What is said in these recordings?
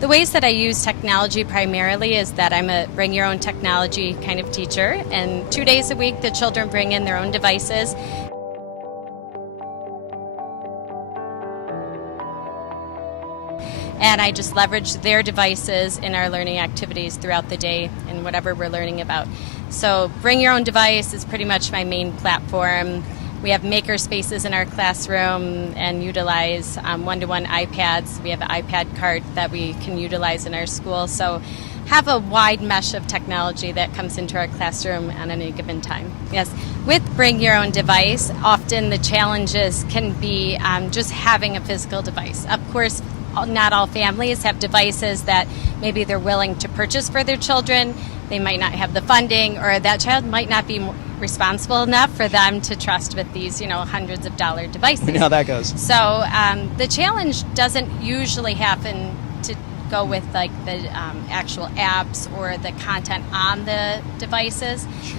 The ways that I use technology primarily is that I'm a bring your own technology kind of teacher, and 2 days a week the children bring in their own devices. And I just leverage their devices in our learning activities throughout the day and whatever we're learning about. So bring your own device is pretty much my main platform. We have maker spaces in our classroom and utilize one-to-one iPads. We have an iPad cart that we can utilize in our school. So have a wide mesh of technology that comes into our classroom at any given time. Yes, with bring your own device, often the challenges can be just having a physical device. Of course, not all families have devices that maybe they're willing to purchase for their children. They might not have the funding, or that child might not be responsible enough for them to trust with these, hundreds of dollar devices. You know how that goes. So the challenge doesn't usually happen to go with like the actual apps or the content on the devices. Sure.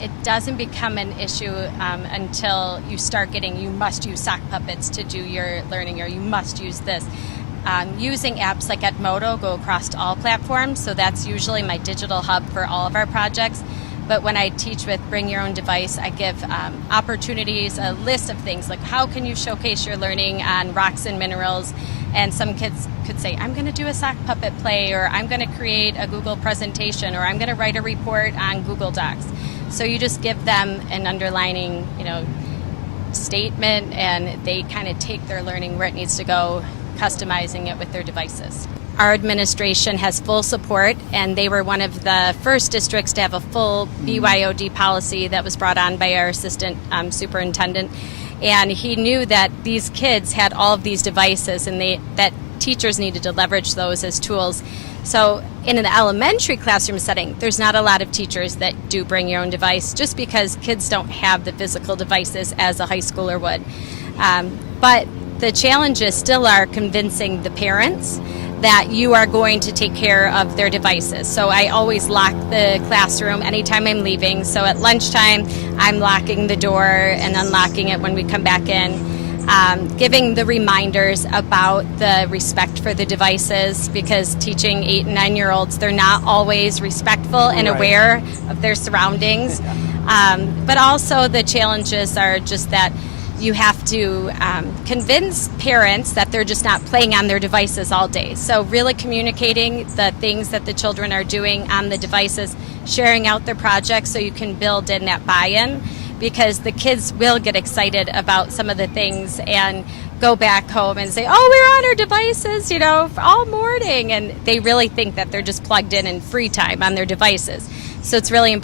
It doesn't become an issue until you start getting, you must use sock puppets to do your learning, or you must use this. Using apps like Edmodo go across to all platforms, so that's usually my digital hub for all of our projects. But when I teach with Bring Your Own Device, I give opportunities, a list of things, like how can you showcase your learning on rocks and minerals. And some kids could say, I'm going to do a sock puppet play, or I'm going to create a Google presentation, or I'm going to write a report on Google Docs. So you just give them an underlining, statement, and they kind of take their learning where it needs to go, customizing it with their devices. Our administration has full support, and they were one of the first districts to have a full BYOD policy that was brought on by our assistant superintendent. And he knew that these kids had all of these devices, and that teachers needed to leverage those as tools. So in an elementary classroom setting, there's not a lot of teachers that do bring your own device, just because kids don't have the physical devices as a high schooler would. But the challenges still are convincing the parents that you are going to take care of their devices. So I always lock the classroom anytime I'm leaving. So at lunchtime, I'm locking the door and unlocking it when we come back in. Giving the reminders about the respect for the devices, because teaching 8 and 9-year-olds, they're not always respectful and aware of their surroundings. But also the challenges are just that you have to convince parents that they're just not playing on their devices all day. So really communicating the things that the children are doing on the devices, sharing out their projects so you can build in that buy-in, because the kids will get excited about some of the things and go back home and say, oh, we're on our devices, all morning. And they really think that they're just plugged in free time on their devices. So it's really important.